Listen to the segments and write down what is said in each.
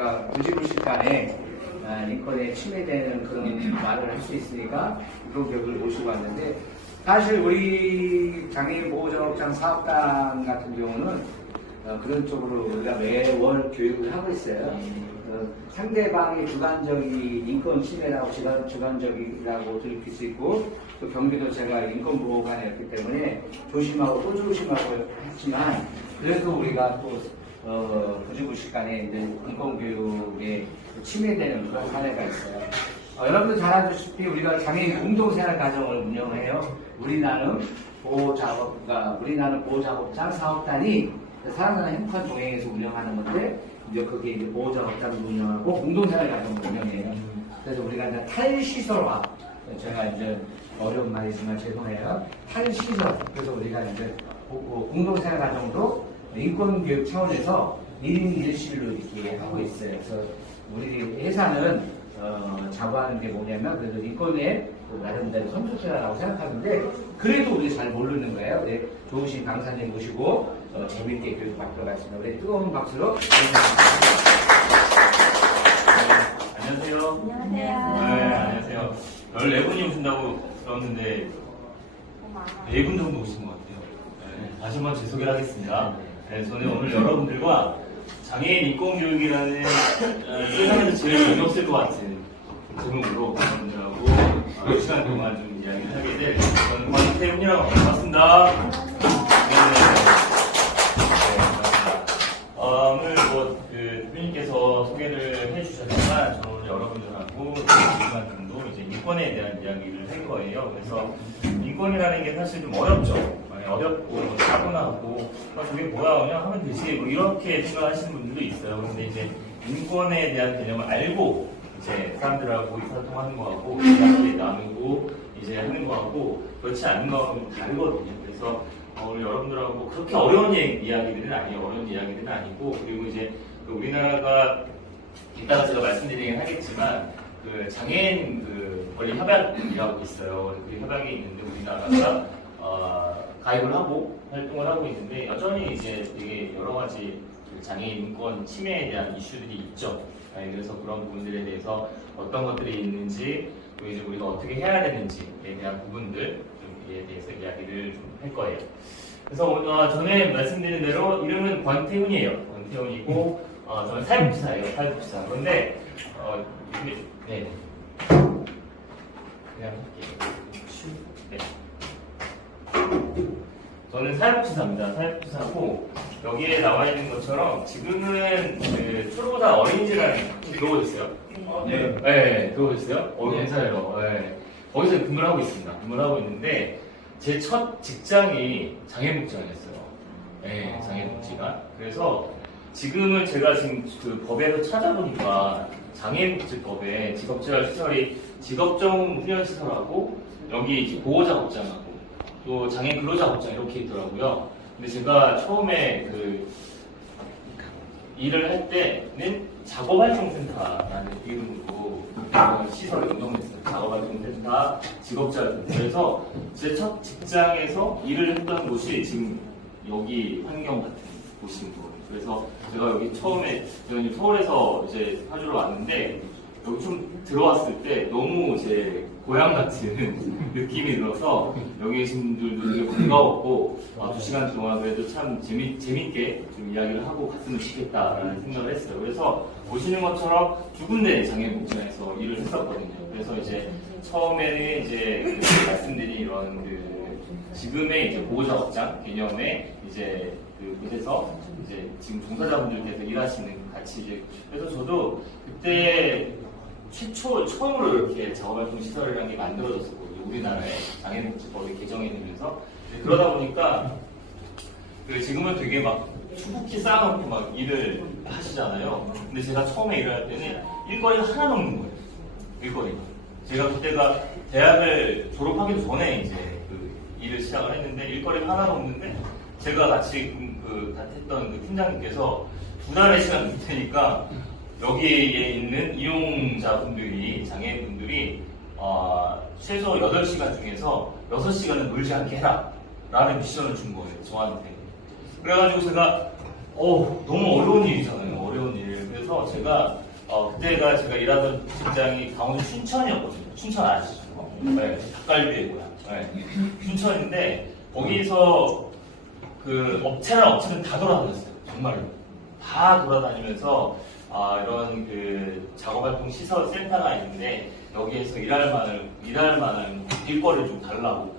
우리가 부지불식간에 인권에 침해되는 그런 말을 할 수 있으니까 유로교육을 모시고 왔는데, 사실 우리 장애인 보호작업장 사업단 같은 경우는 그런 쪽으로 우리가 매월 교육을 하고 있어요. 상대방의 주관적인 인권 침해라고 주관적이라고 들킬 수 있고, 또 경기도 제가 인권보호관이었기 때문에 조심하고 또 조심하고 했지만, 그래도 우리가 또 부지불식간에 이제 인권교육에 침해되는 그런 사례가 있어요. 여러분들 잘 아시다시피 우리가 장애인 공동생활가정을 운영해요. 우리나는 보호작업장 사업단이 사랑하는 행복한 동행에서 운영하는 건데, 이제 그게 이제 보호작업장을 운영하고 공동생활가정을 운영해요. 그래서 우리가 이제 탈시설화, 제가 이제 어려운 말이지만 죄송해요. 탈시설. 그래서 우리가 이제 공동생활가정도 인권교육 차원에서 1인 1실로 이렇게 하고 있어요. 그래서 우리 회사는 자부하는 게 뭐냐면, 그래도 인권에 나름대로 선두주자라고 생각하는데, 그래도 우리 잘 모르는 거예요. 네, 좋으신 강사님 모시고 재밌게 교육 받도록 하겠습니다. 우리 뜨거운 박수로. 안녕하세요. 안녕하세요. 네, 안녕하세요. 14분이 오신다고 들었는데 4분 정도 오신 것 같아요. 네, 다시 한번 제 소개를 하겠습니다. 네, 저는 오늘 여러분들과 장애인 인권교육이라는 세상에서 제일 재미없을 것 같은 제목으로 여러분들하고 2시간 동안 좀 이야기를 하게 될, 저는 권태훈이라고 반갑습니다. 오늘 대표님께서 소개를 해주셨지만, 저는 오늘 여러분들하고 2시간 정도 이제 인권에 대한 이야기를 할 거예요. 그래서 인권이라는 게 사실 좀 어렵죠. 어렵고 차분하고 저게 뭐야 그냥 하면 되지 뭐 이렇게 생각하시는 분들도 있어요. 근데 이제 인권에 대한 개념을 알고 이제 사람들하고 의사소통하는 거하고 이야기 나누고 이제 하는 거하고 그렇지 않은 거하고 다르거든요. 그래서 오늘 여러분들하고 그렇게 어려운 이야기들은 아니에요. 어려운 이야기들은 아니고, 그리고 이제 우리나라가 이따가 제가 말씀드리긴 하겠지만 그 장애인 권리 협약이라고 있어요. 그 협약이 있는데 우리나라가 가입을 하고 활동을 하고 있는데, 여전히 이제 되게 여러 가지 장애인 인권 침해에 대한 이슈들이 있죠. 그래서 그런 부분들에 대해서 어떤 것들이 있는지, 또 이제 우리가 어떻게 해야 되는지에 대한 부분들에 대해서 이야기를 좀 할 거예요. 그래서 전에 말씀드린 대로 이름은 권태훈이에요. 권태훈이고 저는 사회복지사예요. 사회복지사. 그런데 네. 그냥 할게요. 네. 저는 사회복지사입니다. 사회복지사고, 여기에 나와 있는 것처럼 지금은 초록보다 어린이집이라는 들어오셨어요? 네. 네, 들어오셨어요? 감사해요. 네. 거기서 근무를 하고 있습니다. 근무를 하고 있는데, 제 첫 직장이 장애복지관이었어요. 네, 장애복지관. 그래서 지금은 제가 지금 그 법에서 찾아보니까 장애복지법에 직업재활시설이 직업정훈 훈련시설하고, 여기 이제 보호작업장하고 또 장애인 근로작업장 이렇게 있더라고요. 근데 제가 처음에 일을 할 때는 작업활동센터라는 이름으로 시설을 운영했어요. 작업활동센터, 직업재활센터. 그래서 제 첫 직장에서 일을 했던 곳이 지금 여기 환경 같은 곳인 거예요. 그래서 제가 여기 처음에 제가 서울에서 이제 사주로 왔는데, 여기 좀 들어왔을 때 너무 제 고향 같은 느낌이 들어서 여기 계신 분들도 되게 반가웠고, 2시간 동안 그래도 참 재밌게 좀 이야기를 하고 갔으면 좋겠다라는 생각을 했어요. 그래서 보시는 것처럼 두 군데 장애복지관에서 일을 했었거든요. 그래서 이제 처음에는 이제 말씀드린 이런 지금의 이제 보호작업장 개념의 이제 곳에서 이제 지금 종사자분들께서 일하시는 같이 이제, 그래서 저도 그때 처음으로 이렇게 작업활동 시설이라는 게 만들어졌었거든요. 우리나라에 장애복지법이 개정이 되면서. 그러다 보니까 지금은 되게 막 수북히 쌓아놓고 막 일을 하시잖아요. 근데 제가 처음에 일을 할 때는 일거리가 하나도 없는 거예요. 일거리가. 제가 그때가 대학을 졸업하기도 전에 이제 일을 시작을 했는데 일거리가 하나도 없는데, 제가 같이 했던 팀장님께서 2달의 시간 줄 테니까 여기에 있는 이용자분들이, 장애인분들이 최소 8시간 중에서 6시간은 놀지 않게 해라 라는 미션을 준 거예요, 저한테. 그래가지고 제가 너무 어려운 일이잖아요. 어려운 일. 그래서 그래서 제가 그때가 제가 일하던 직장이 강원도 춘천이었거든요. 춘천 아시죠? 네, 닭갈비의 고향. 네, 춘천인데 거기서 그 업체랑 업체는 다 돌아다녔어요. 정말로 다 돌아다니면서 이런 그 작업활동 시설 센터가 있는데 여기에서 일할 만한 일거리를 좀 달라고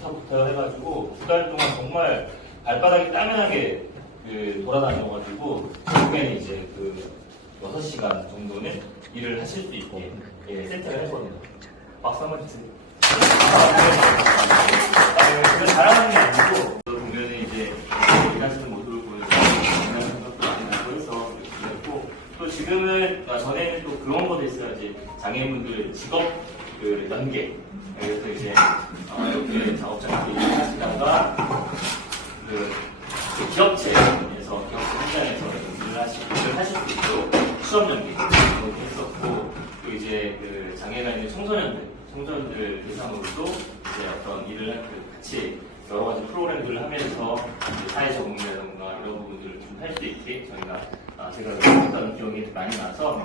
부탁 해가지고 2달 동안 정말 발바닥이 따면하게 돌아다녀가지고 결국에는 이제 6시간 정도는 일을 하실 수 있게 세팅을 했거든요. 박수 한번 주세요. 그래서 잘하는 게 아니고 보면은 이제 일하시는 모습을 보여서 이런 생각도 많이 나고 해서 그랬고 또 지금은 전에는 또 그런 것도 있어요. 이제 장애인분들 직업 연계 그래서 이제 이렇게 작업장에서 일을 하시다가 기업체 현장에서 일을 하실 수 있도록 취업 연계 했었고 또 이제 장애가 있는 청소년들 대상으로도 이제 어떤 일을 같이 여러 가지 프로그램들을 하면서 사회 적응이라든가 이런 부분들을 좀 할 수 있게 제가 했던 기억이 많이 나서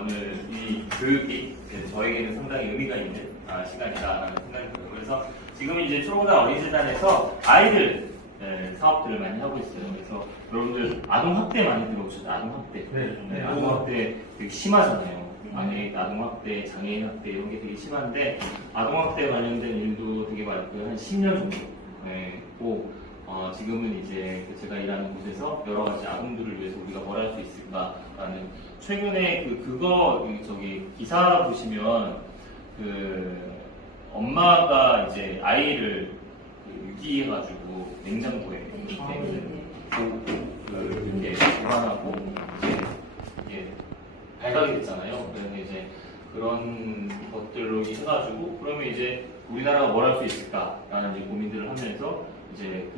오늘 이 교육이 저에게는 상당히 의미가 있는 시간이다라는 생각이 들어요. 그래서 지금 이제 초보다 어린이재단에서 아이들 사업들을 많이 하고 있어요. 그래서 여러분들 아동학대 많이 들어오셨죠? 아동학대. 네, 아동학대 되게 심하잖아요. 아동학대, 장애인학대 이런 게 되게 심한데 아동학대 관련된 일도 되게 많고요. 한 10년 정도 했고 지금은 이제 제가 일하는 곳에서 여러 가지 아동들을 위해서 우리가 뭘 할 수 있을까라는 최근에 기사 보시면 엄마가 이제 아이를 유기해가지고 냉장고에 이렇게 보관하고 이제 발각이 됐잖아요. 그래서 이제 그런 것들로 해가지고 그러면 이제 우리나라가 뭘 할 수 있을까라는 이제 고민들을 하면서 이제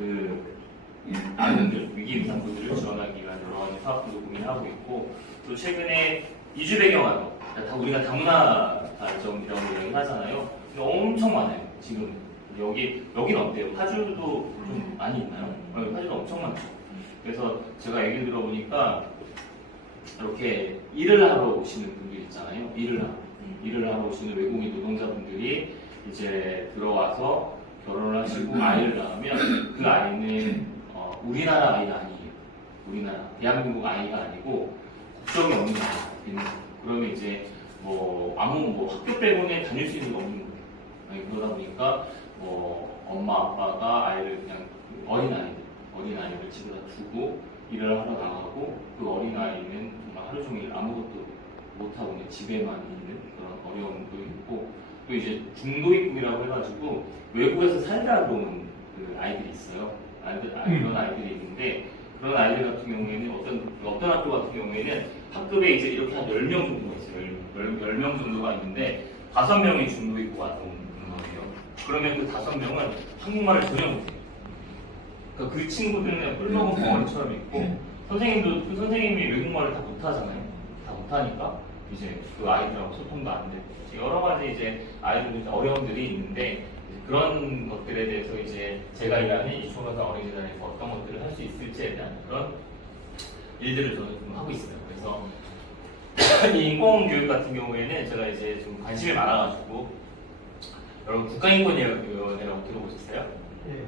아동들 위기 임산부들을 지원하기 위한 여러 가지 사업들도 고민하고 있고 또 최근에 이주 배경화도 우리가 다문화 가정이라고 얘기하잖아요. 엄청 많아요. 지금 여긴 어때요? 파주도 좀 많이 있나요? 파주도 엄청 많죠. 그래서 제가 얘기를 들어보니까 이렇게 일을 하러 오시는 분들 있잖아요. 일을 하러 오시는 외국인 노동자분들이 이제 들어와서 결혼을 하시고 아이를 낳으면 그 아이는 우리나라 아이가 아니에요. 대한민국 아이가 아니고 국적이 없는 아이가 그러면 이제 학교 빼고는 다닐 수 있는 게 없는 거예요. 그러다 보니까 엄마 아빠가 아이를 그냥 어린아이를 집에다 두고 일을 하러 나가고 그 어린아이는 정말 하루 종일 아무것도 못하고 그냥 집에만 있는 그런 어려움도 있고 또 이제 중도입국이라고 해가지고 외국에서 살다 들어오는 아이들이 있어요. 이런 아이들이 있는데 그런 아이들 같은 경우에는 어떤 학교 같은 경우에는 학급에 이제 이렇게 한 10명 정도가 있어요. 10명 정도가 있는데 5명이 중도입국 왔던 거예요. 그러면 그 5명은 한국말을 전혀 못해요. 그러니까 그 친구들은 그냥 꿀먹은 벙어리처럼 있고 선생님도 그 선생님이 외국말을 다 못하잖아요. 다 못하니까 이제 그 아이들하고 소통도 안 되고 여러 가지 이제 아이들 어려움들이 있는데 그런 것들에 대해서 이제 제가 일하는 이 초등학생 어린이재단에서 어떤 것들을 할 수 있을지에 대한 그런 일들을 저는 좀 하고 있어요. 그래서 이 인권교육 같은 경우에는 제가 이제 좀 관심이 많아가지고 여러분 국가인권위원회라고 들어보셨어요? 네.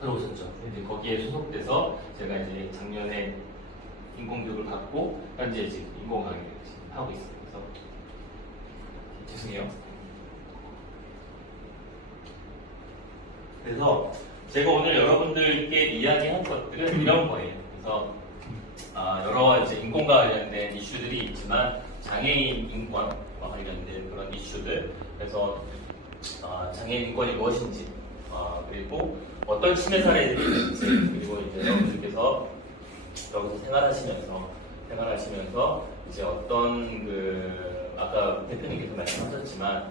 들어보셨죠? 이제 거기에 소속돼서 제가 이제 작년에 인권교육을 받고 현재 이제 인권 강의를 하고 있어요. 그래서 죄송해요. 그래서 제가 오늘 여러분들께 이야기할 것들은 이런 거예요. 그래서 여러 이제 인권과 관련된 이슈들이 있지만 장애인 인권과 관련된 그런 이슈들, 그래서 장애인 인권이 무엇인지, 그리고 어떤 침해 사례들이 있는지, 그리고 이제 여러분들께서 여기서 생활하시면서 이제 어떤 아까 대표님께서 말씀하셨지만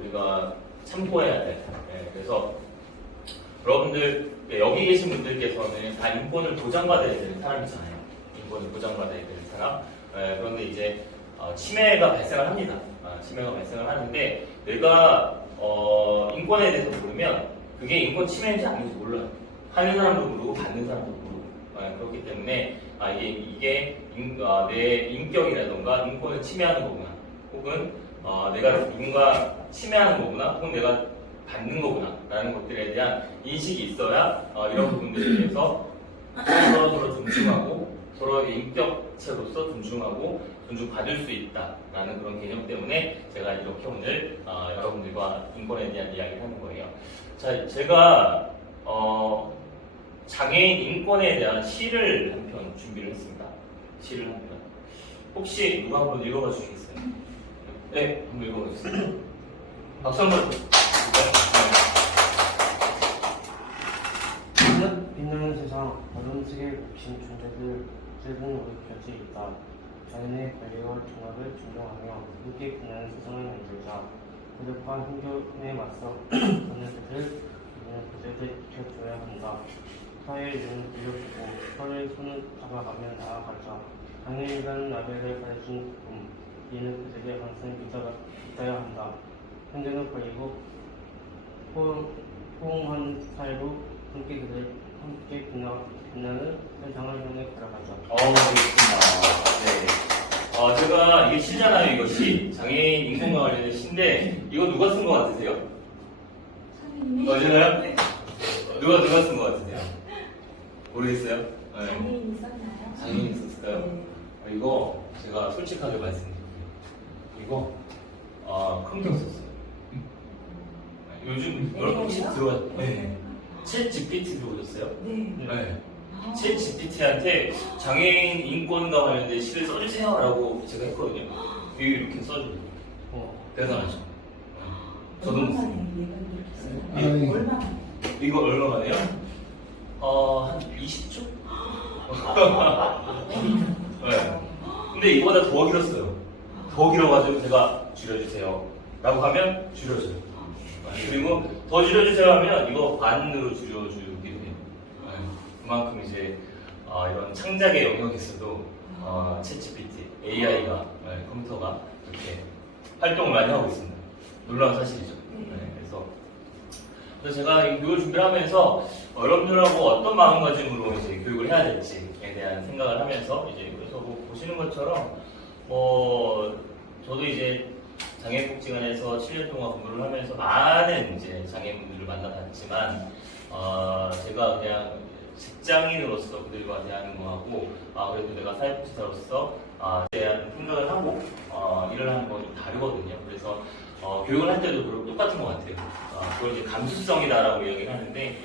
우리가 참고해야 될. 그래서 여러분들 여기 계신 분들께서는 다 인권을 보장받아야 되는 사람이잖아요. 인권을 보장받아야 되는 사람. 그런데 이제 침해가 발생을 합니다. 침해가 발생을 하는데 내가 인권에 대해서 모르면 그게 인권 침해인지 아닌지 몰라요. 하는 사람도 모르고 받는 사람도 모르고 그렇기 때문에 이게 내 인격이라던가 인권을 침해하는 거구나, 혹은 내가 누군가 침해하는 거구나, 혹은 내가 받는 거구나 라는 것들에 대한 인식이 있어야 이런 부분들에 대해서 서로 존중하고 서로의 인격체로서 존중하고 존중받을 수 있다라는 그런 개념 때문에 제가 이렇게 오늘 여러분들과 인권에 대한 이야기를 하는 거예요. 자, 제가 장애인 인권에 대한 시를 한 편 준비를 했습니다. 시를 한 편. 혹시 누가 한번 읽어봐 주시겠어요? 네, 한번 읽어봐 주세요. 박수 한번. 빛나는 세상, 어둠 속에 묻힌 존재들은 우리 곁에 있다. 자연의 권리와 종합을 존중하며 함께 빛나는 세상을 만들자. 고력과 힘겨움에 맞서 서는 그들을 지켜줘야 한다. 사회의 눈을 돌려보고 서로의 손을 잡아가며 나아가자. 장애인이라는 나벨을 가르친 이는 그들에게 항상 믿어야 한다. 편견을 버리고 호응한 사회로 함께 빛나는 세상을 향해 걸어가자. 좋습니다. 네. 제가 이게 시잖아요, 이것이. 장애인 인권과 관련된 시인데, 이거 누가 쓴 것 같으세요? 맞아요? 네. 누가 쓴 것 같으세요? 모르겠어요? 네. 장애인이 썼나요? 장애인이 썼을까요? 네. 이거 제가 솔직하게 말씀드릴게요. 이거 컴퓨터 썼어요. 요즘 여러분 혹시 네. 챗 GPT 들어보셨어요? 네. 네. 챗 GPT한테 장애인 인권과 관련된 시를 써주세요라고 제가 했거든요. 이렇게 써줘요. 대단하죠. 저도 얼마 못해요. 만에 얘가 이렇게 써요? 얼마? 이거 얼마 만에요? 한 20초? 네. 근데 이거보다 더 길었어요. 더 길어가지고 제가 줄여주세요 라고 하면 줄여줘요. 그리고 더 줄여주세요 하면 이거 반으로 줄여주기도 해요. 그만큼 이제 이런 창작의 영역에서도 챗 GPT, AI가 컴퓨터가 이렇게 활동을 많이 하고 있습니다. 놀라운 사실이죠. 그래서 제가 이 교육을 준비를 하면서 여러분들하고 어떤 마음가짐으로 이제 교육을 해야 될지에 대한 생각을 하면서 이제 그래서 뭐 보시는 것처럼 저도 이제 장애복지관에서 7년 동안 근무를 하면서 많은 이제 장애인분들을 만나봤지만 제가 그냥 직장인으로서 그들과 대하는 거하고 그래도 내가 사회복지사로서 대한 생각을 하고 일을 하는 건 좀 다르거든요. 그래서 교육을 할 때도 똑같은 것 같아요. 그걸 이제 감수성이다라고 이야기를 하는데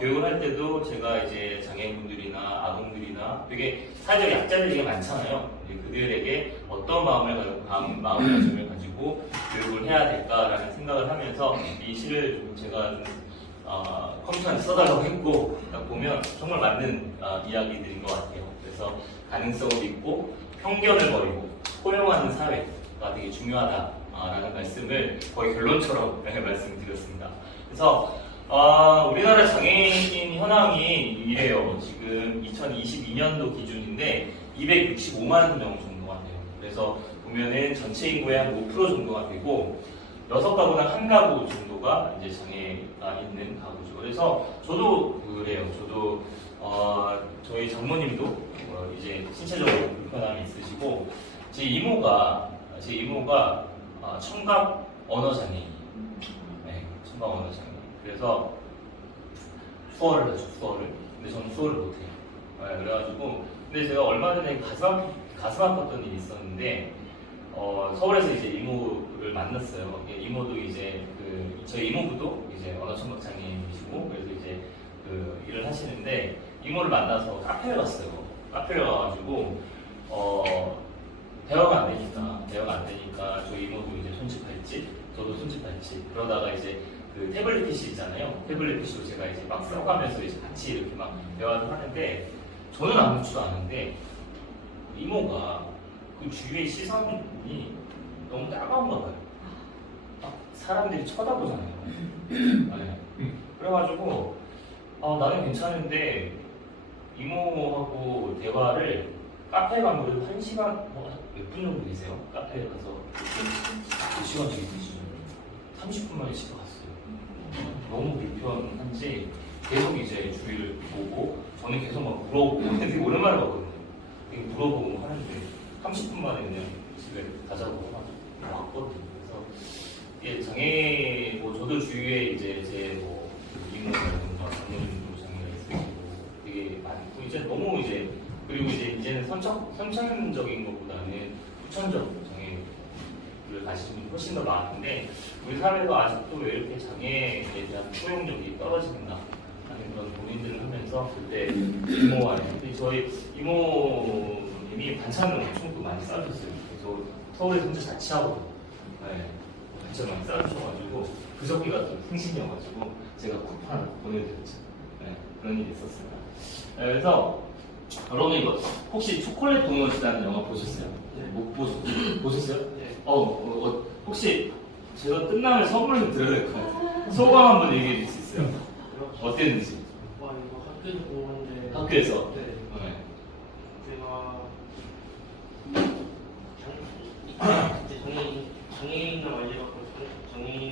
교육을 할 때도 제가 이제 장애인분들이나 아동들이나 되게 사회적 약자들이 되게 많잖아요. 그들에게 어떤 마음가짐을 가지고 교육을 해야 될까라는 생각을 하면서 이 시를 제가 컴퓨터한테 써달라고 했고 딱 보면 정말 맞는 이야기들인 것 같아요. 그래서 가능성을 믿고 편견을 버리고 포용하는 사회가 되게 중요하다라는 말씀을 거의 결론처럼 말씀드렸습니다. 그래서 우리나라 장애인 현황이 이래요. 지금 2022년도 기준인데 265만 명 정도가 돼요. 그래서 보면은 전체 인구의 한 5% 정도가 되고 6가구당 1가구 정도가 이제 장애가 있는 가구죠. 그래서 저도 그래요. 저도 저희 장모님도 이제 신체적으로 불편함이 있으시고 제 이모가 청각 언어 장애인. 네, 청각 언어 장애인. 그래서 수어를 하죠, 수어를. 근데 저는 수어를 못해요. 그래가지고 근데 제가 얼마 전에 가슴 아팠던 일이 있었는데 서울에서 이제 이모를 만났어요. 이모도 이제 저희 이모부도 이제 언어 청각 장애인이시고 그래서 이제 일을 하시는데 이모를 만나서 카페를 갔어요. 카페를 가가지고 대화가 안 되니까 저희 이모도 이제 손짓발짓, 저도 손짓발짓 그러다가 이제 태블릿 PC 있잖아요. 태블릿 PC로 제가 이제 막 써가면서 이제 같이 이렇게 막 대화를 하는데 저는 아무렇지도 않은데 이모가 그 주위의 시선이 너무 따가운가 봐요. 사람들이 쳐다보잖아요. 네. 그래가지고 나는 괜찮은데 이모하고 대화를 카페에 간 거를 1시간 몇 분 정도 계세요? 카페에 가서 몇 시간씩 있으시죠? 30분 만에 집에 갔어요. 너무 불편한지 계속 이제 주위를 보고 저는 계속 막 물어보고 되게 오랜만에 봤거든요. 물어보고 하는데 30분 만에 그냥 집에 가자고 왔거든요. 그래서 이게 장애 뭐 저도 주위에 이제 제 이모라든가 장모님도 장애가 있으시고 되게 많고 이제 너무 이제 그리고 이제는 선천적인 것보다는 후천적 장애를 가지신 분이 훨씬 더 많은데 우리 사회가 아직도 왜 이렇게 장애에 대한 포용력이 떨어지는가 하는 그런 고민들을 하면서 그때 이모와 저희 이모님이 반찬을 엄청 또 많이 싸주셨어요. 그래서 서울에 혼자 자취하고 반찬 많이 싸주셔가지고 그저께가 또 생신이어가지고 제가 쿠폰을 보내드렸죠. 그런 일이 있었습니다. 그래서 여러분 이거 혹시 초콜릿 도넛이라는 영화 보셨어요? 네. 못 보셨어요? 네. 혹시 제가 끝나면 선물을 드려야 될 것 같아요. 소감 한번 얘기해 줄 수 있어요? 어땠는지? 와 이거 학교에서 본 건데. 학교에서? 네. 네. 제가 장애인이나 말려갖고 장애인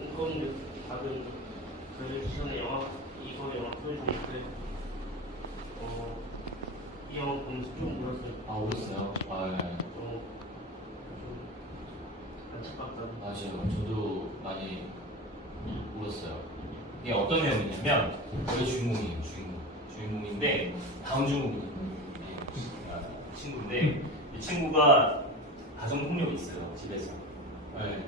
인권 받은 그 시간에 이거 영화 보여주고 있는데 이 영화 보면서 좀 울었어요. 아, 울었어요? 좀 안타깝다. 맞아요. 저도 많이 울었어요. 이게 어떤 내용이냐면, 저희 주인공인데, 다음 주인공이 친구인데, 이 친구가 가정폭력이 있어요, 집에서.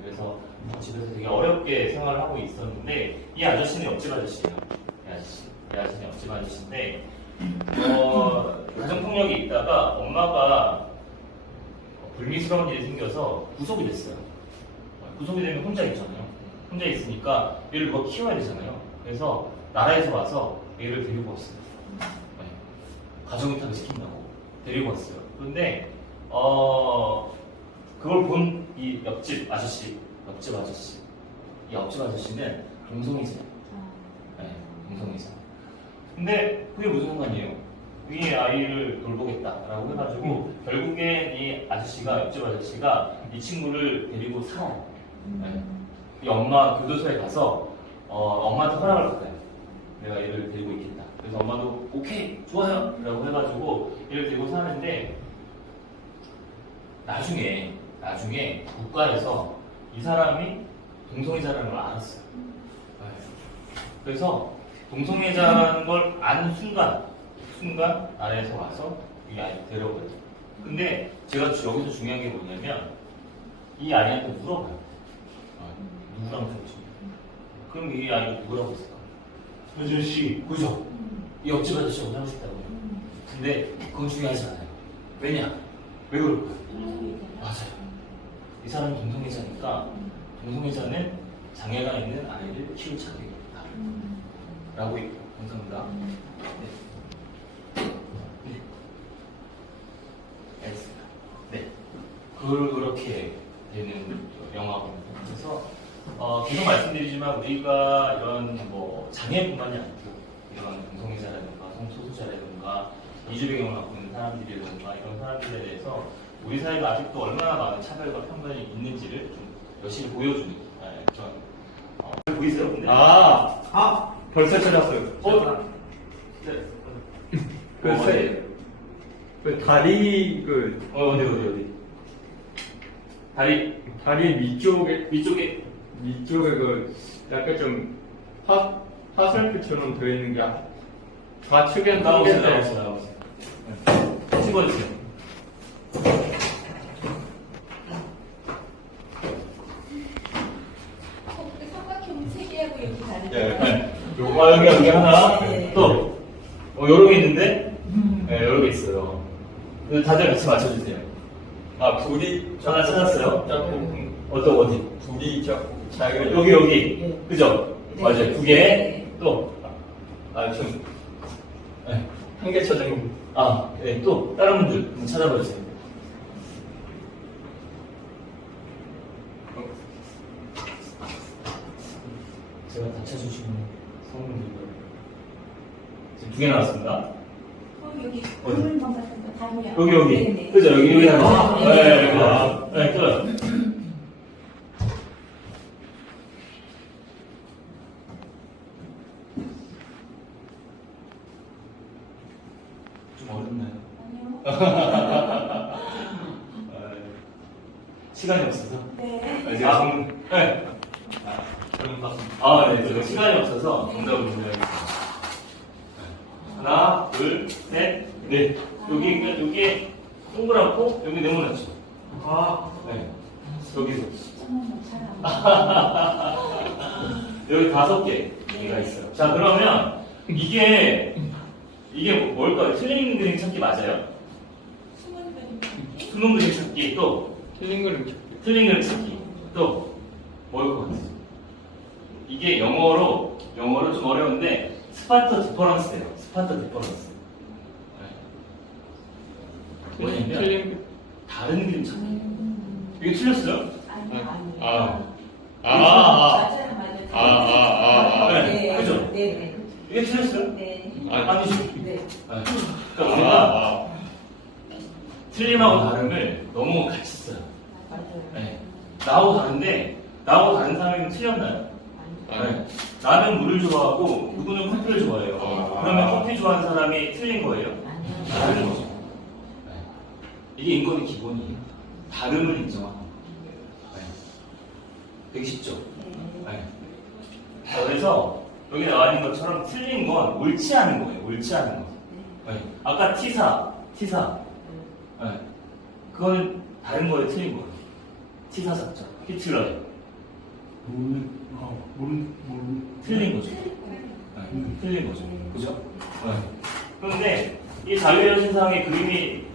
그래서 집에서 되게 어렵게 생활을 하고 있었는데, 이 아저씨는 옆집 아저씨예요. 이 아저씨는 옆집 아저씨인데, 가정폭력이 있다가 엄마가 불미스러운 일이 생겨서 구속이 됐어요. 구속이 되면 혼자 있잖아요. 혼자 있으니까 얘를 누가 키워야 되잖아요. 그래서 나라에서 와서 얘를 데리고 왔어요. 가정이탈을 시킨다고 데리고 왔어요. 그런데 그걸 본 이 옆집 아저씨는 동성이세요. 동성이자. 근데 그게 무슨 상관이에요? 이 아이를 돌보겠다라고 해가지고 결국에 이 아저씨가 옆집 아저씨가 이 친구를 데리고 살아요. 이 엄마 교도소에 가서 엄마한테 허락을 받아요. 내가 얘를 데리고 있겠다. 그래서 엄마도 오케이 좋아요 라고 해가지고 얘를 데리고 사는데 나중에 국가에서 이 사람이 동성애자라는 걸 알았어요. 그래서 동성애자라는 걸 아는 순간 나라에서 와서 이 아이를 데려가요. 근데 제가 여기서 중요한 게 뭐냐면 이 아이한테 물어봐요. 누구랑 살지? 그럼 이 아이가 누구라고 했을까? 아저씨. 그죠? 이 옆집 아저씨하고 살고 싶다고요. 근데 그건 중요하지 않아요. 왜냐? 왜 그럴까요? 맞아요. 이 사람이 동성애자니까 동성애자는 장애가 있는 아이를 키울 자격이 없다. 라고 있고. 감사합니다. 네. 알겠습니다. 네. 그렇게 되는 영화거든요. 그래서 계속 말씀드리지만 우리가 이런 장애뿐만이 아니고 이런 동성애자라든가 성소수자라든가 이주 배경을 갖고 있는 사람들이라든가 이런 사람들에 대해서 우리 사회가 아직도 얼마나 많은 차별과 편견이 있는지를 좀 열심히 보여주는 그런 보이세요? 근데? 벌써 찾았어요. 네. 그 다리 어디? 다리 위쪽에 위쪽에 그 약간 좀 화살표처럼 되어 있는 게 좌측에 나오세요. 찍어주세요. 삼각형 3개하고 이렇게 다른데. 네. 여기 하나, 또, 여러 개 있는데, 네, 여러 개 있어요. 다들 같이 맞춰주세요. 불이 하나 찾았어요? 어디? 불이 자기가 여기. 그죠? 네. 맞아요. 2개. 네. 또, 네. 한 개 찾은 네, 또, 다른 분들 한번 찾아봐주세요. 제가 다 찾으시면 성분들 지금 2개 나왔습니다. 여기 어디? 붉은 같은 거 다리야. 여기. 네네. 그죠? 여기 하나. 네. 네, 또요. 좀 어렵나요? 아니요. 시간이 없어서. 네. 제가 네. 저는 봤습니다. 네. 제가 시간이 없어서 정답을 공개하겠습니다. 하나, 둘, 셋, 넷. 여기 동그랗고, 여기 네모나죠? 네. 여기서. 여기 5개가 있어요. 자, 그러면 이게 뭘까요? 틀린 그림 찾기 맞아요? 숨은 그림 찾기 또 틀린 그림 찾기. 틀린 그림 찾기 또 뭘 것 같아요? 이게 영어로 좀 어려운데 스파터 디퍼런스예요. 스파터 디퍼런스. 뭐냐면 틀린 다른 그림 찾기. 이게 틀렸어요? 맞아요. 네, 그죠? 네. 이게 틀렸어요? 네. 아니죠. 네. 그러니까 우리가 틀림하고 다름을 너무 같이 써요. 맞아요. 네. 나하고 다른데 나하고 다른 사람이면 틀렸나요? 네. 나는 물을 좋아하고 누구는 커피를 좋아해요. 그러면 커피 좋아하는 사람이 틀린 거예요? 다른 거죠. 네. 이게 인권의 기본이에요. 다름을 인정하는 거. 네. 되게 쉽죠? 네. 자, 그래서 여기 나와 있는 것처럼 틀린 건 옳지 않은 거예요. 옳지 않은 거. 네. 아까 T사. 네. 그거는 다른 거에 틀린 거예요. T사 작자. 히틀러예요. 틀린 거죠. 네. 틀린 거죠. 그죠? 네. 그런데 이 자유의 신상의 그림이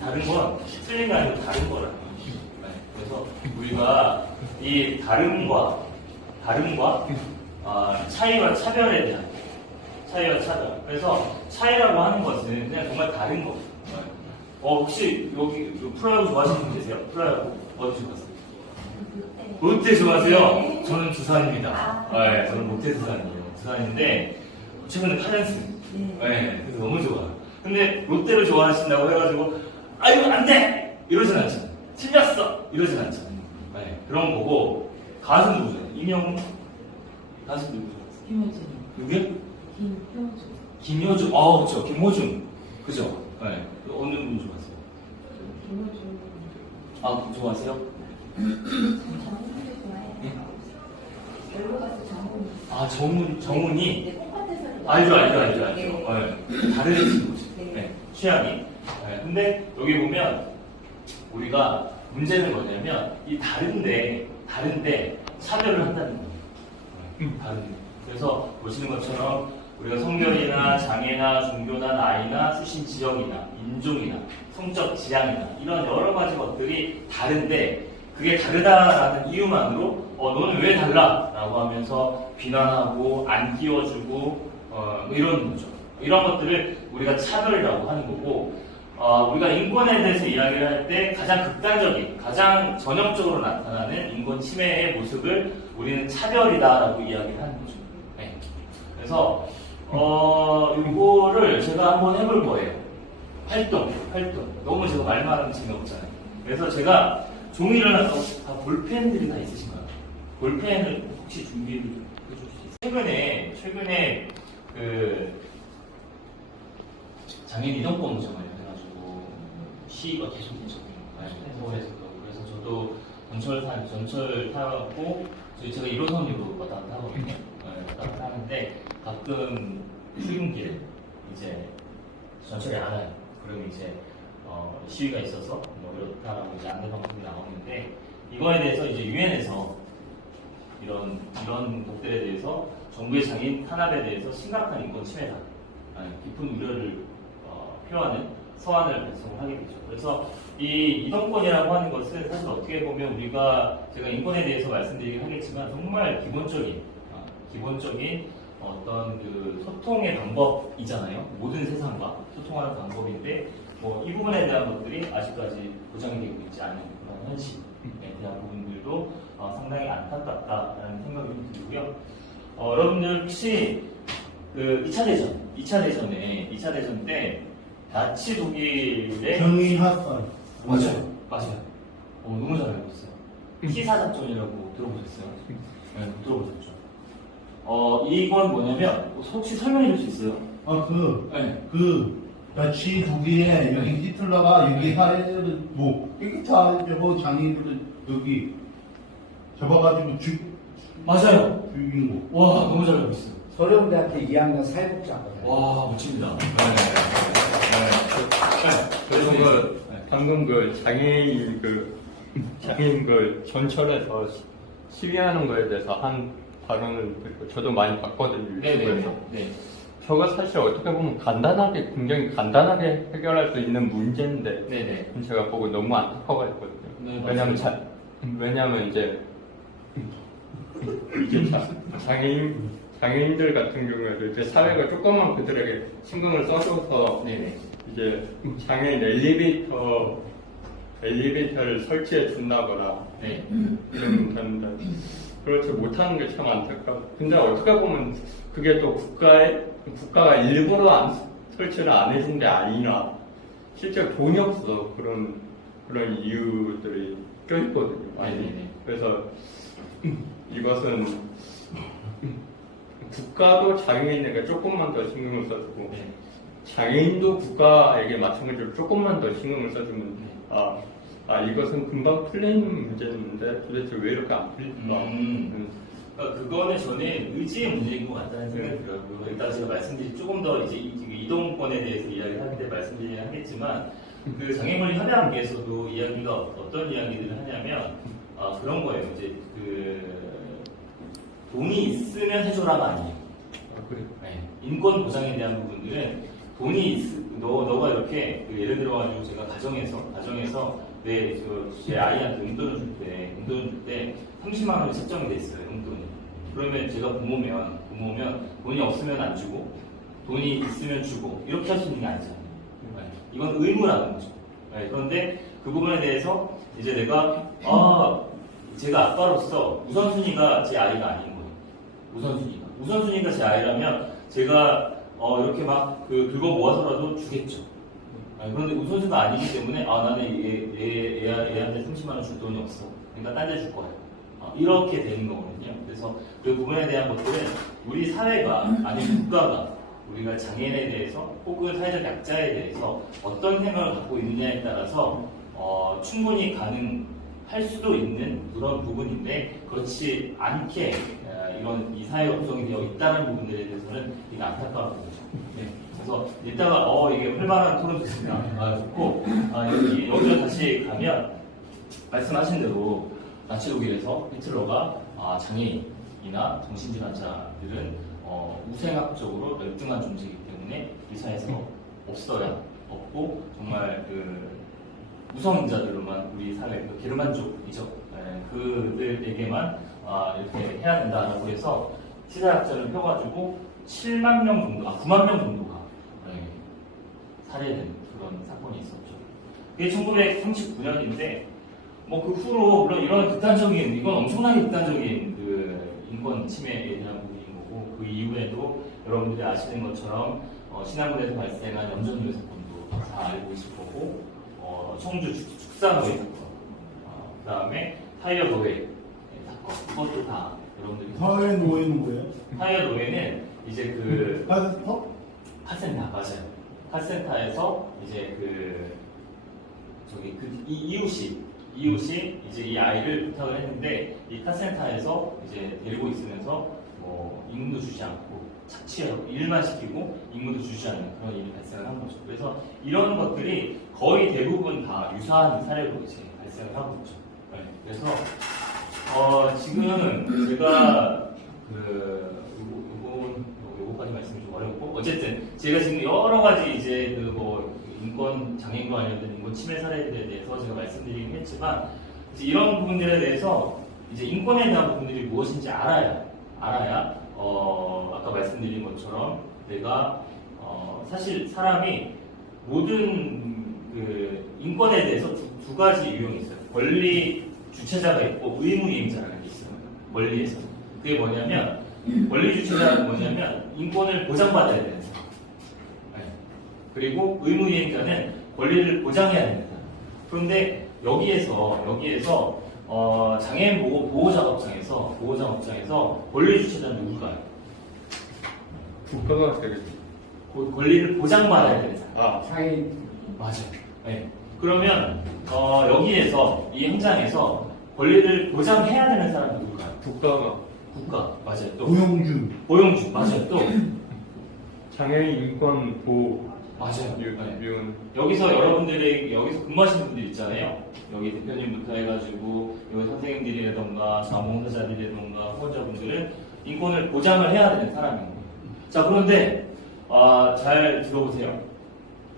다른 건 틀린 게 아니고 다른 거라는 거죠. 네. 그래서 우리가 이 다름과 차이와 차별에 대한 차이와 차별. 그래서 차이라고 하는 것은 그냥 정말 다른 거. 혹시 여기 프로야구 좋아하시는 분 계세요? 프로야구 어디 좋아하세요? 롯데 좋아하세요? 저는 두산입니다. 네, 저는 롯데 두산이에요. 두산인데 최근에 8연승. 네, 그래서 너무 좋아요. 근데 롯데를 좋아하신다고 해가지고 아이고 안 돼! 이러진 않잖아요. 틀렸어! 이러진 않잖아요. 네, 그런 거고 가수 누구죠? 이명웅? 가수 누구죠? 김효준. 누구요? 김효준. 김효준. 그렇죠. 김호중. 그죠? 네. 어느 분 좋아하세요? 김효준. 좋아하세요? 정훈이 좋아해요. 열로 가서 정훈이. 정훈이? 네, 콩팥에서. 알죠. 네. 네. 다른 친구죠. 네. 네. 취향이. 네. 근데 여기 보면 우리가 문제는 뭐냐면 이 다른데 차별을 한다는 거예요. 다른데. 그래서 보시는 것처럼 우리가 성별이나 장애나 종교나 나이나 출신 지역이나 인종이나 성적 지향이나 이런 여러 가지 것들이 다른데 그게 다르다라는 이유만으로 너는 왜 달라? 라고 하면서 비난하고 안 끼워주고 이런 거죠. 이런 것들을 우리가 차별이라고 하는 거고 우리가 인권에 대해서 이야기를 할 때 가장 극단적인, 가장 전형적으로 나타나는 인권 침해의 모습을 우리는 차별이다라고 이야기를 하는 거죠. 네. 그래서 이거를 제가 한번 해볼 거예요. 활동. 너무 제가 말만 하면 재미없잖아요. 그래서 제가 종이를 하나 다 볼펜들이 다 있으신가요? 볼펜을 혹시 준비해 주실 수 있어요? 최근에 그 장애인 이동권 정을 해가지고 시위가 계속 있었거든요. 서울에서도. 그래서 저도 전철 타고 제가 1호선으로 왔다 갔다 하거든요. 왔다 갔다 하는데 가끔 출근길에 이제 전철이 안 와요. 그러면 이제 시위가 있어서 뭐 이렇다라고 이제 안내 방송이 나오는데 이거에 대해서 이제 유엔에서 이런 것들에 대해서 정부의 장애인 탄압에 대해서 심각한 인권 침해다, 깊은 우려를 표하는 서한을 발송을 하게 되죠. 그래서 이 이동권이라고 하는 것은 사실 어떻게 보면 제가 인권에 대해서 말씀드리긴 하겠지만 정말 기본적인 어떤 그 소통의 방법이잖아요. 모든 세상과 소통하는 방법인데 이 부분에 대한 것들이 아직까지 보장이 되고 있지 않은 그런 현실에 대한 부분들도 상당히 안타깝다라는 생각이 좀 들고요. 여러분들 혹시 그 2차 대전 때 나치 독일의 경의학살. 맞아요. 너무 잘 알고 있어요. T사 작전이라고 들어보셨어요? 네, 들어보셨죠. 이건 뭐냐면 혹시 설명해 줄 수 있어요? 나치 독일에 여기 히틀러가 여기 이게 다 이제 뭐 장애인들은 여기 잡아가지고 맞아요. 죽이는 거. 와, 너무 잘 알고 있어요. 서령대학교 2학년 사회복지학과예요. 와, 멋집니다. 그래서 방금 장애인 전철에서 시위하는 거에 대해서 한 발언을 듣고 저도 많이 봤거든요. 네네. 유튜브에서. 네. 저거 사실 어떻게 보면 굉장히 간단하게 해결할 수 있는 문제인데 네네. 제가 보고 너무 안타까워했거든요. 네, 왜냐면 이제 장애인들 같은 경우에도 이제 사회가 조금만 그들에게 신경을 써줘서 네네. 이제 장애인 엘리베이터를 설치해 준다거나 네. 이러면 되는데 그렇지 못하는 게 참 안타깝고 근데 어떻게 보면 그게 또 국가가 일부러 설치를 안 해준 게 아니라 실제 돈이 없어 그런 이유들이 껴있거든요. 네네네. 그래서 이것은 국가도 장애인에게 조금만 더 신경을 써주고 네. 장애인도 국가에게 마찬가지로 조금만 더 신경을 써주면 이것은 금방 풀리는 문제인데 도대체 왜 이렇게 안 풀릴까? 그러니까 그거는 저는 의지의 문제인 것 같다는 생각이 들어요. 일단 제가 말씀드린 조금 더 이제 이동권에 대해서 이야기를 할 때 말씀드리긴 하겠지만 그 장애물리 협약에서도 이야기가 어떤 이야기들을 하냐면 그런 거예요. 이제 그 돈이 있으면 해줘라가 아니에요. 그래요? 네. 인권 보장에 대한 부분들은 너가 이렇게 예를 들어가지고 제가 가정에서 제 아이한테 용돈을 줄 때 30만 원이 책정이 돼 있어요. 용돈이. 그러면 제가 부모면 돈이 없으면 안 주고 돈이 있으면 주고 이렇게 할 수 있는 게 아니잖아요. 네. 이건 의무라는 거죠. 네. 그런데 그 부분에 대해서 이제 제가 아빠로서 우선순위가 제 아이가 아닌 거예요. 우선순위가 제 아이라면 제가 이렇게 막 긁어 모아서라도 주겠죠. 그런데 우선순위가 아니기 때문에 나는 얘한테 30만 원 줄 돈이 없어. 그러니까 딴 데 줄 거야. 이렇게 되는 거거든요. 그래서 그 부분에 대한 것들은 우리 사회가 아니면 국가가 우리가 장애인에 대해서 혹은 사회적 약자에 대해서 어떤 생각을 갖고 있느냐에 따라서 충분히 가능할 수도 있는 그런 부분인데 그렇지 않게 이 사회가 구성이 되어 있다는 부분들에 대해서는 되게 안타까운 거죠. 네. 그래서 이따가 이게 활발한 토론 좋습니다. 좋고 여기로 다시 가면 말씀하신 대로 나치 독일에서 히틀러가 장애인이나 정신질환자들은 우생학적으로 열등한 존재이기 때문에 이 사회에서 없고 정말 우성인자들로만 우리 사회 게르만족이죠. 그들에게만 이렇게 해야 된다라고 해서 시사약전을 펴가지고 7만 명 정도, 9만 명 정도가 살해된 그런 사건이 있었죠. 그게 1939년인데 그 후로 물론 이건 엄청나게 극단적인 인권 침해에 대한 부분인 거고 그 이후에도 여러분들이 아시는 것처럼 신안군에서 발생한 염전노예 사건도 다 알고 계실 거고 청주 축산노예 사건, 그 다음에 타이어 노예 사건 이것도 다 여러분들이 사회 노예는 뭐예요? 타이어 노예는 이제 카센터 맞아요. 카센터에서 이제 이웃이 이제 이 아이를 부탁을 했는데 이 카센터에서 이제 데리고 있으면서 임금도 주지 않고 착취하고 일만 시키고 임금도 주지 않는 그런 일이 발생을 한 거죠. 그래서 이런 것들이 거의 대부분 다 유사한 사례로 이제 발생을 하고 있죠. 네. 그래서 지금 제가 요거까지 말씀이 좀 어렵고 어쨌든 제가 지금 여러 가지 이제 인권 장애인과 관련된 인권 침해 사례들에 대해서 제가 말씀드리긴 했지만 이제 이런 부분들에 대해서 이제 인권에 대한 부분들이 무엇인지 알아야 아까 말씀드린 것처럼 내가 사실 사람이 모든 인권에 대해서 두 가지 유형이 있어요. 권리 주체자가 있고 의무 이행자라는 게 있어요. 권리에서 그게 뭐냐면 권리 주체자는 뭐냐면 인권을 보장받아야 되는 사람. 그리고 의무 이행자는 권리를 보장해야 되는 사람. 그런데 여기에서 장애인 보호작업장에서 권리 주체자는 누굴까요? 국가가 되겠지. 권리를 보장받아야 되는 사람. 장애인 맞아요. 네. 그러면 여기에서 이 현장에서 권리를 보장해야 되는 사람이 누굴까요? 국가가 국가 맞아요. 또 고용주. 고용주 맞아요. 또 장애인 인권 보호 맞아요. 네. 위원 여기서 여러분들이 여기서 근무하시는 분들 있잖아요. 여기 대표님부터 해가지고 여기 선생님들이라던가 자원봉사자들이라던가 후원자분들은 인권을 보장을 해야 되는 사람입니다. 자 그런데 잘 들어보세요.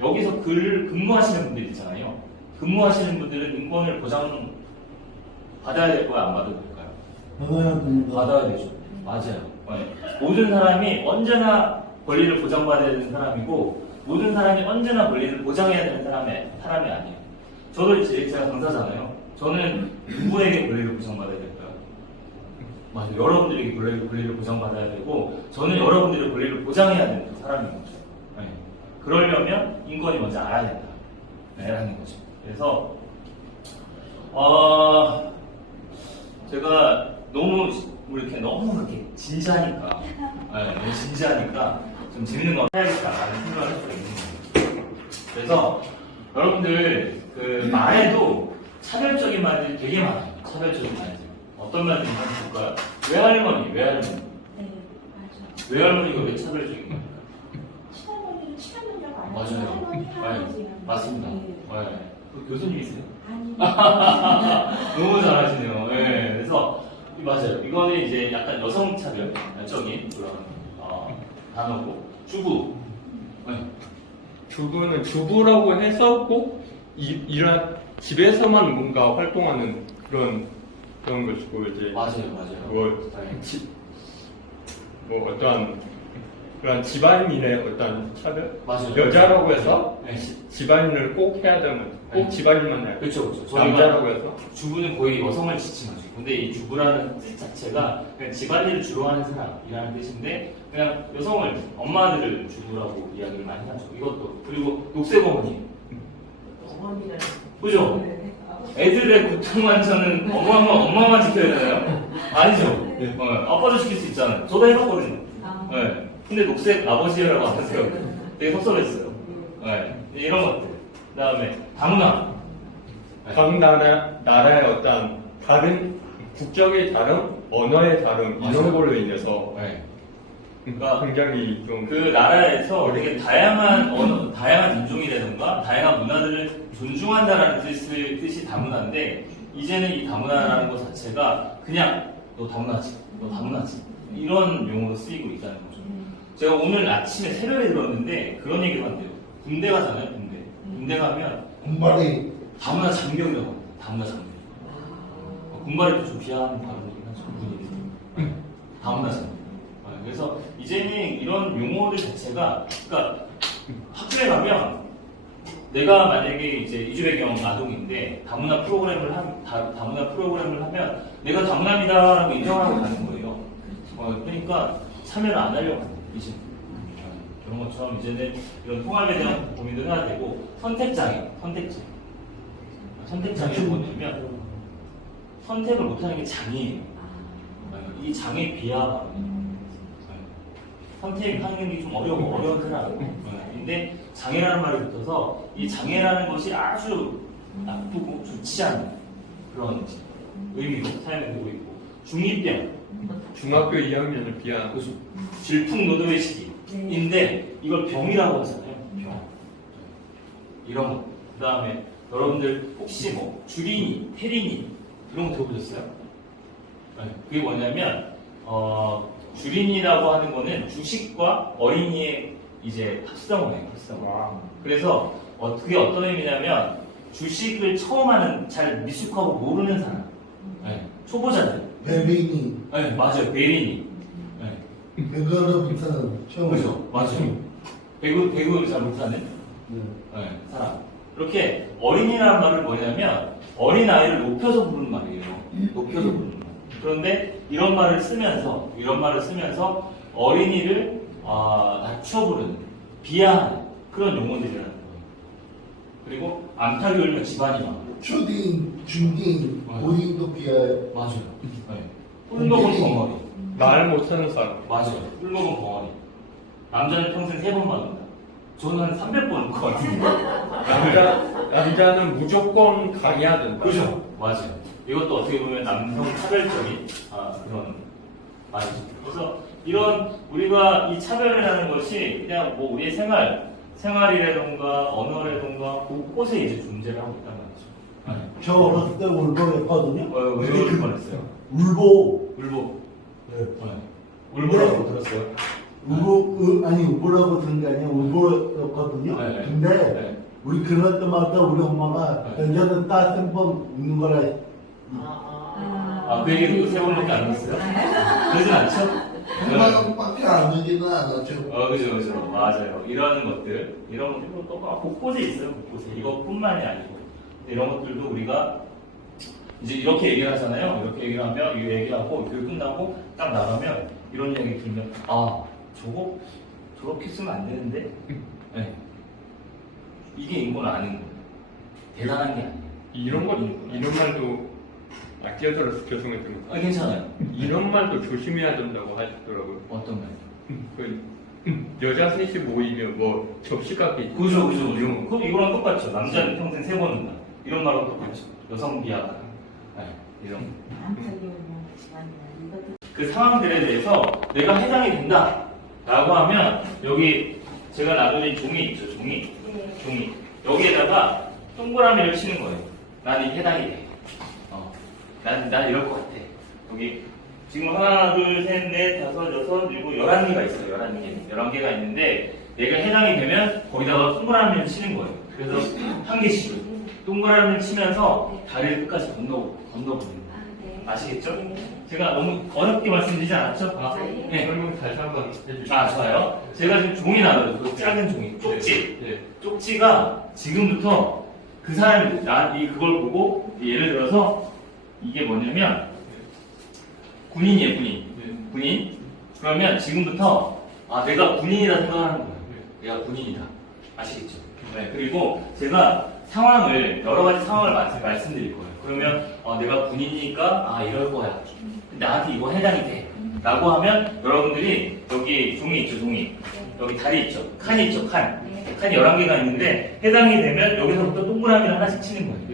여기서 근무하시는 분들 있잖아요. 근무하시는 분들은 인권을 보장 받아야 될 거야 안 받아도 될까요? 받아야 됩니다. 받아야 되죠. 맞아요. 네. 모든 사람이 언제나 권리를 보장받아야 되는 사람이고 모든 사람이 언제나 권리를 보장해야 되는 사람이 아니에요. 저도 이제 제가 강사잖아요. 저는 누구에게 권리를 보장받아야 될까요? 맞아요. 여러분들에게 권리를 보장받아야 되고 저는 여러분들의 권리를 보장해야 되는 사람인 거죠. 네. 그러려면 인권이 먼저 알아야 된다. 네, 라는 거죠. 그래서 제가 너무 이렇게 진지하니까 너무 진지하니까 좀 재밌는 거 해야겠다라는 생각을 했어요. 그래서 여러분들 그 말에도 차별적인 말들이 되게 많아요. 차별적인 말들. 어떤 말들이 많이 볼까요? 외할머니. 네, 맞아. 외할머니가 왜 차별적인가요? 친할머니는 친할머니라고 안 하고 맞아요. 할머니, 할아버지. 네, 맞습니다. 네. 네. 그 교수님이세요? 아니. 너무 잘하시네요. 네, 그래서 맞아요. 이거는 이제 약간 여성 차별적인 그런 단어고 주부. 네. 주부는 주부라고 해서 꼭 이런 집에서만 뭔가 활동하는 그런 것이고 이제 맞아요. 뭐 어떤 그런 집안일의 어떤 차별 맞아요. 여자라고 해서 네. 집안일을 꼭 해야 되면 꼭 네. 집안일만 해야 돼. 그렇죠. 남자라고 해서 주부는 거의 여성을 지칭하죠. 근데 이 주부라는 뜻 자체가 그냥 집안일을 주로 하는 사람이라는 뜻인데 그냥 여성을 엄마들을 주부라고 이야기를 많이 하죠. 이것도 그리고 녹색어머니 어머니를. 그죠? 네. 애들의 고통만 저는 엄마만 지켜야 되나요? 아니죠. 아빠도 지킬 수 있잖아요. 저도 해봤거든요. 아. 네. 근데 녹색 아버지라고 하세요. 되게 섭섭했어요. 네. 이런 것들. 그 다음에 다문화. 각 나라의 어떤 다른 국적의 다름, 언어의 다름 맞아요. 이런 걸로 인해서 네. 그러니까 굉장히 좀 그 나라에서 되게 다양한 언어, 다양한 인종이라든가 다양한 문화들을 존중한다라는 뜻이 다문화인데 이제는 이 다문화라는 것 자체가 그냥 너 다문화지 이런 용어로 쓰이고 있다는 거죠. 제가 오늘 아침에 새벽에 들었는데 그런 얘기도 한대요. 군대 가잖아요, 군대 가면 군발이 다문화 장병이라고 합니다. 다문화 장병. 군발이 좀 비하하는 발언이긴 하죠. 군인들. 다문화 장병. 그래서 이제는 이런 용어들 자체가, 그러니까 학교에 가면 내가 만약에 이제 이주배경 아동인데 다문화 프로그램을 하면 내가 다문화입니다라고 인정하고 가는 거예요. 그러니까 참여를 안 하려고 합니다. 이제 그런 것처럼 이제는 이런 통합에 대한 고민도 해야 되고 선택장애 뭐냐면 선택을 못하는 게 장애예요. 이 장애 비하거든요. 선택하는 게 좀 어려운 사람. 근데 장애라는 말이 붙어서 이 장애라는 것이 아주 나쁘고 좋지 않은 그런 의미로 사용되고 있고 중이병 중학교 2학년을 비하는 그래서 질풍노도의 시기인데 이걸 병이라고 하잖아요. 병. 이런 거. 그 다음에 여러분들 혹시 뭐 주린이, 태린이 이런 거 들어보셨어요? 네. 그게 뭐냐면 주린이라고 하는 거는 주식과 어린이의 이제 합성어예요. 합성어. 그래서 그게 어떤 의미냐면 주식을 처음 하는 잘 미숙하고 모르는 사람, 네. 초보자들. 베베니 네, 맞아요. 베린이. 네. 배가로부터 처음. 그죠? 맞아요. 배구 잘 못하는 네, 사람. 이렇게 어린이라는 말은 뭐냐면 어린아이를 높여서 부르는 말이에요. 높여서 부르는 말. 그런데 이런 말을 쓰면서 어린이를 낮춰 부르는 비하하는 그런 용어들이라는 거예요. 그리고 암탉이 울면 집안이 막 초딩, 중딩, 맞아. 고딩도 비하해. 맞아요. 네. 꿀먹은 벙어리. 말 못하는 사람 맞아요. 꿀먹은 벙어리. 남자는 평생 3번만 온다. 저는 한 300번 올 것 같은데. 남자는 무조건 강해야 된다. 그죠? 맞아요. 이것도 어떻게 보면 남성 차별적인 그런 말이죠. 그래서 이런 우리가 이 차별을 하는 것이 그냥 뭐 우리의 생활이라던가 언어라던가 곳곳에 이제 존재를 하고 있다는 거죠. 저 어렸을 때 울보였거든요. 왜 그럴 뻔했어요? 울보. 울보. 네. 울보라고 들었어요? 아니 울보라고 들은 게 아니라 울보였거든요. 네. 근데 네. 우리 그럴 때마다 우리 엄마가 네. 여자는 따뜻한 번 웃는 거라. 그 얘기 세 번밖에 안 들었어요? 그러진 않죠? 한번밖에 안 되지는 않았죠. 그죠. 맞아요. 이런 것들 또 곳곳에 있어요, 곳곳에. 이것뿐만이 아니고. 이런 것들도 우리가 이제 이렇게 얘기를 하잖아요. 이렇게 얘기를 하면, 이 얘기하고, 그 끝나고, 딱 나가면, 이런 얘기 들으면, 저거, 저렇게 쓰면 안 되는데? 네. 이게 인권 아닌 거예요. 대단한 게 아니에요. 이런 말도 끼어들어서 죄송했던 거. 괜찮아요. 이런 말도 조심해야 된다고 하시더라고요. 어떤 말? 여자 셋이 모이면 뭐 접시값이 있고. 그죠. 그럼 이거랑 똑같죠. 남자는 평생 3번 운다. 이런 말하고 똑같죠. 여성 비하가. 네, 이런. 그 상황들에 대해서 내가 해당이 된다. 라고 하면, 여기 제가 나눠진 종이 있죠, 종이. 여기에다가 동그라미를 치는 거예요. 나는 해당이 돼. 난 이럴 것 같아. 여기 지금 하나, 둘, 셋, 넷, 다섯, 여섯, 일곱, 11개가 있어요. 11개가 있는데 내가 해당이 되면 거기다가 동그라미를 치는 거예요. 그래서 한 개씩 동그라미를 치면서 다리를 끝까지 건너보는 거예요. 아시겠죠? 제가 너무 어렵게 말씀드리지 않았죠? 네. 설명 다시 한번 해주시죠. 좋아요. 제가 지금 종이 나눠요. 그 작은 종이. 쪽지. 쪽지가 지금부터 그 사람이 그걸 보고 예를 들어서 이게 뭐냐면 군인이에요, 군인. 그러면 지금부터 내가 군인이다 생각하는 거예요. 내가 군인이다. 아시겠죠? 네. 그리고 제가 여러 가지 상황을 말씀드릴 거예요. 그러면 내가 군인이니까 이럴 거야. 나한테 이거 해당이 돼. 라고 하면 여러분들이 여기 종이 있죠, 종이. 여기 다리 있죠, 칸이 있죠, 칸이 11개가 있는데 해당이 되면 여기서부터 동그라미를 하나씩 치는 거예요.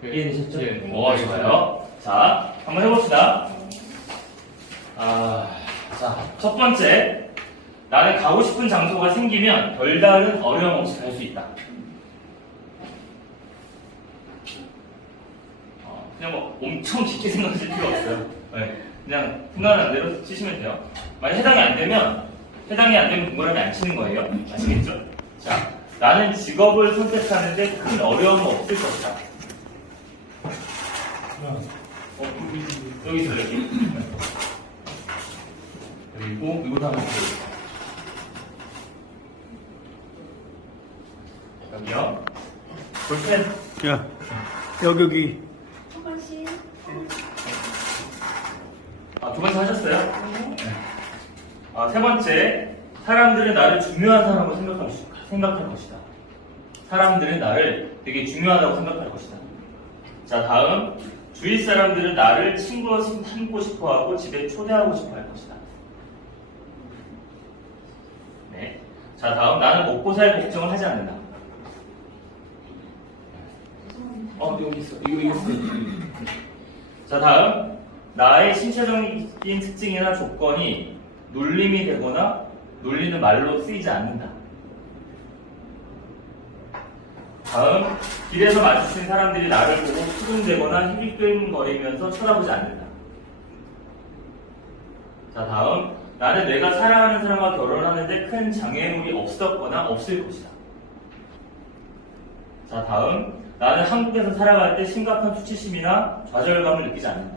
이해되셨죠? 네. 좋아요. 자, 한번 해봅시다. 첫 번째. 나는 가고 싶은 장소가 생기면 별다른 어려움 없이 갈 수 있다. 그냥 뭐 엄청 깊게 생각하실 필요 없어요. 네. 그냥 생각나는 대로 치시면 돼요. 만약 해당이 안 되면 동그라미 안 치는 거예요. 아시겠죠? 자, 나는 직업을 선택하는데 큰 어려움 없을 것이다. 여기 있어요, 여기. 그리고 이거 하나 더. 여기요. 볼펜. 야, 여기. 한 번씩. 두 번째 하셨어요? 네. 세 번째. 사람들은 나를 중요한 사람으로 생각할 것이다. 사람들은 나를 되게 중요하다고 생각할 것이다. 자, 다음. 주위 사람들은 나를 친구로 삼고 싶어 하고 집에 초대하고 싶어 할 것이다. 네. 자, 다음. 나는 먹고 살 걱정을 하지 않는다. 여기 있어. 이거 있어. 자, 다음. 나의 신체적인 특징이나 조건이 놀림이 되거나 놀리는 말로 쓰이지 않는다. 다음. 길에서 마주친 사람들이 나를 보고 수군대거나 힐끔거리면서 쳐다보지 않는다. 자, 다음. 나는 내가 사랑하는 사람과 결혼하는데 큰 장애물이 없었거나 없을 것이다. 자, 다음. 나는 한국에서 살아갈 때 심각한 수치심이나 좌절감을 느끼지 않는다.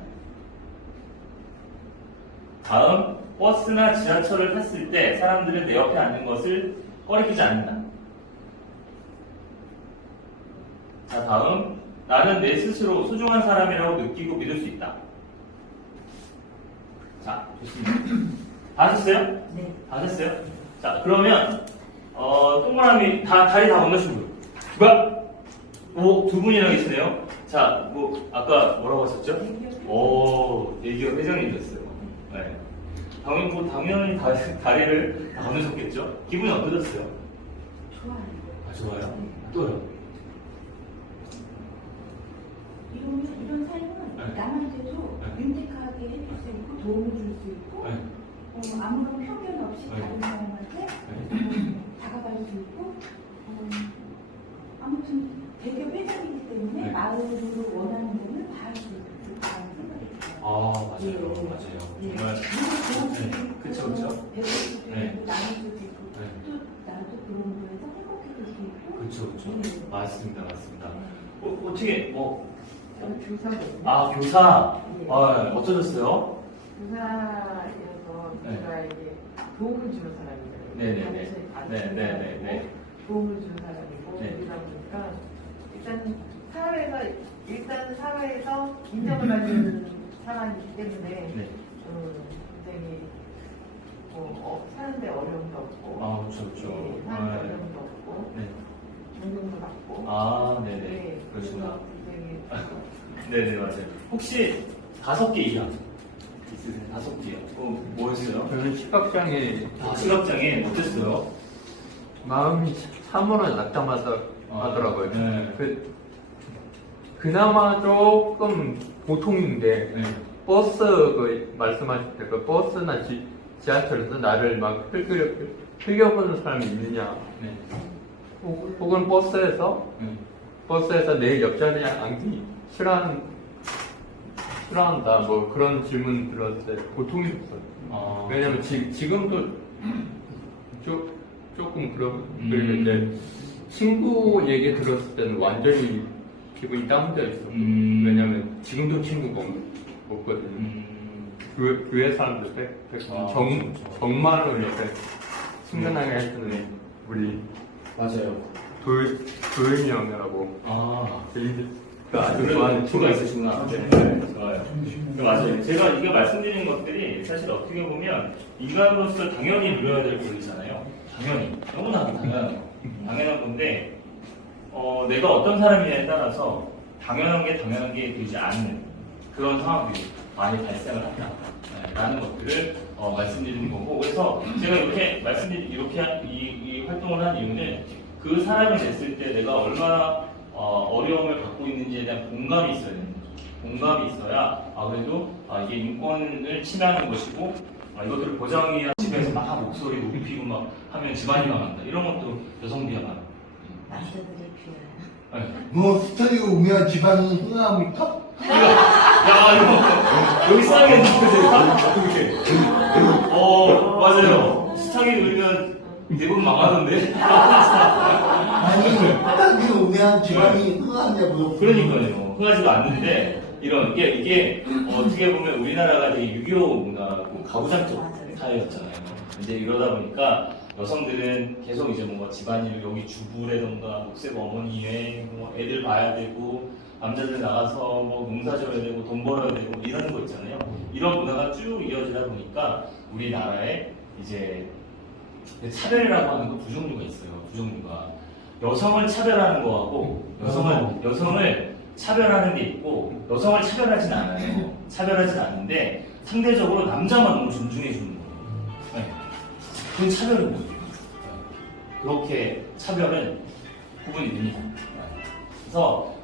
다음. 버스나 지하철을 탔을 때 사람들은 내 옆에 앉는 것을 꺼리키지 않는다. 자, 다음. 나는 내 스스로 소중한 사람이라고 느끼고 믿을 수 있다. 자, 좋습니다. 다 하셨어요? 네. 다 하셨어요? 자, 그러면 동그라미 다리 다 건너신 분. 누가? 두 분이나 계시네요. 자, 아까 뭐라고 하셨죠? 대기업 회장님이셨어요. 네. 당연히 다리를 다 건너셨겠죠? 기분이 어떠셨어요? 좋아요. 아, 좋아요. 또요? 이런 삶은 네. 남한테도 네. 윤택하게 해줄 수 있고 도움을 줄 수 있고 네. 아무런 편견 없이 네. 다른 사람한테 네. 다가갈 수 있고 아무튼 되게 회장이기 때문에 네. 마음으로 원하는 거는 다 할 수 있다는 생각이 들어요. 아, 맞아요. 예. 맞아요. 예. 정말. 네. 그쵸, 그쵸. 배울 수도 네. 있고 나눌 수도 있고 네. 또 나도 그런 거에서 행복해질 수 있고 그쵸, 그쵸. 예. 맞습니다. 어떻게, 저는 교사거든요. 아, 교사. 네. 아, 어떠셨어요? 교사에서 네. 제가 이게 도움을 주는 사람이잖아요. 네네네. 가르치는 네네네. 사람이고 도움을 주는 사람이고 네. 그러다 보니까 일단 사회에서 인정을 받는 사람이기 때문에 네. 굉장히 사는데 어려움도 없고 아, 그쵸. 네, 사는데 어려움도 없고 네. 존경도 받고 아, 네네. 네, 그러시구나. 그래서 굉장히 네네, 맞아요. 혹시 5개 이상 있으세요? 5개요. 뭐였어요? 저는 시각장애 아, 시각장애 어땠어요? 마음이 참으로 낙담하더라고요. 네. 그나마 조금 보통인데 네. 버스 말씀하실 때 그 버스나 지하철에서 나를 막 흘겨보는 사람이 있느냐? 네. 혹은 버스에서 내 옆자리에 앉기 싫어한다 뭐 그런 질문 들었을 때 고통이 없어요. 아, 왜냐면 지금도 조금 음. 그런데 친구 얘기 들었을 때는 완전히 기분이 다운되어 있어. 왜냐면 지금도 친구가 없거든요. 교회 사람들 아, 정말로 이렇게 친근하게 해주는 우리 맞아요. 도현이 형이라고 아, 제이드가 아주 좋아하는 친구가 친구가 있으시구나. 네, 좋아요. 맞아요. 제가 이게 말씀드린 것들이 사실 어떻게 보면 인간으로서 당연히 누려야 될 권리잖아요. 당연히. 너무나도 당연한 건데, 내가 어떤 사람이냐에 따라서 당연한 게 되지 않는 그런 상황들이 많이 발생을 한다. 네, 라는 것들을 말씀드리는 거고, 그래서 제가 이렇게 이 활동을 한 이유는 그 사람을 냈을 때 내가 얼마나 어려움을 갖고 있는지에 대한 공감이 있어야 되는 거죠. 공감이 있어야 그래도 이게 인권을 침해하는 것이고 이것들을 보장해야 집에서 막 목소리 높이고 막 하면 집안이 망한다. 이런 것도 여성 비하가. 남자들이 필요해. 네. 뭐 스타일이 오면 집안은 흥합니까? 야, 이거 여기 싸게 맞아요. 스타게 그러면 대부분 망하던데. 아니 스타일이 오면 집안이 흥하냐고. 그러니까요. 흥하지도 않는데 이게 어떻게 보면 우리나라가 되게 6.25 문화고 가부장적 사회였잖아요. 이제 이러다 보니까 여성들은 계속 이제 뭔가 집안일 여기 주부라던가 목세 어머니에 뭐 애들 봐야 되고 남자들 나가서 뭐 농사 지어야 되고 돈 벌어야 되고 이러는 거 있잖아요. 이런 문화가 쭉 이어지다 보니까 우리나라에 이제 차별이라고 하는 거 두 종류가 있어요. 두 종류가 여성을 차별하는 거하고 여성을 차별하는 게 있고 여성을 차별하진 않아요. 차별하진 않는데 상대적으로 남자만 너무 존중해 주는 거예요. 네. 그건 차별인 거예요. 그렇게 차별은 구분이 됩니다.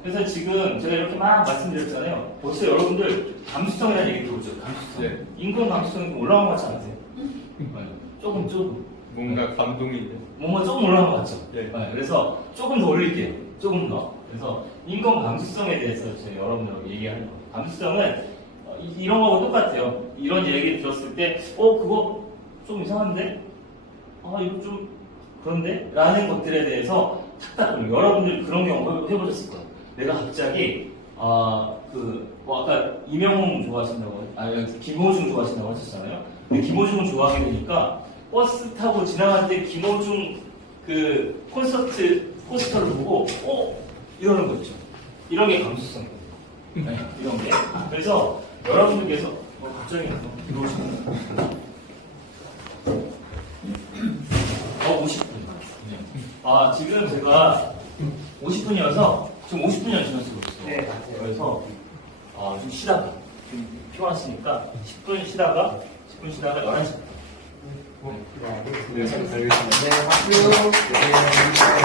그래서 지금 제가 이렇게 막 말씀드렸잖아요. 벌써 여러분들 감수성이라는 얘기 들었죠? 감수성. 네. 인권 감수성이 올라간 것 같지 않으세요? 조금. 뭔가 감동이 있는. 뭔가 조금 올라간 것 같죠? 네. 그래서 조금 더 올릴게요. 조금 더. 그래서 인권 감수성에 대해서 제가 여러분들하고 얘기하는 거예요. 감수성은 이런 거하고 똑같아요. 이런 얘기 들었을 때, 그거 좀 이상한데? 이거 좀 그런데? 라는 것들에 대해서 착각을 여러분들 그런 경우 해보셨을 거예요. 내가 갑자기 아까 이명웅 좋아하신다고 김호중 좋아하신다고 하셨잖아요. 근데 김호중을 좋아하게 되니까 버스 타고 지나갈 때 김호중 그 콘서트 포스터를 보고 이러는 거 있죠. 이런 게 감수성이에요. 네, 이런 게. 그래서 여러분들께서 갑자기 들어오시는 거예요. 50분. 네. 지금 제가 50분이어서 지금 50분이 지났어요. 네, 맞아요. 그래서 좀 쉬다가 좀 피곤하시니까 10분 쉬다가 10분 쉬다가 11시. 네, 박수.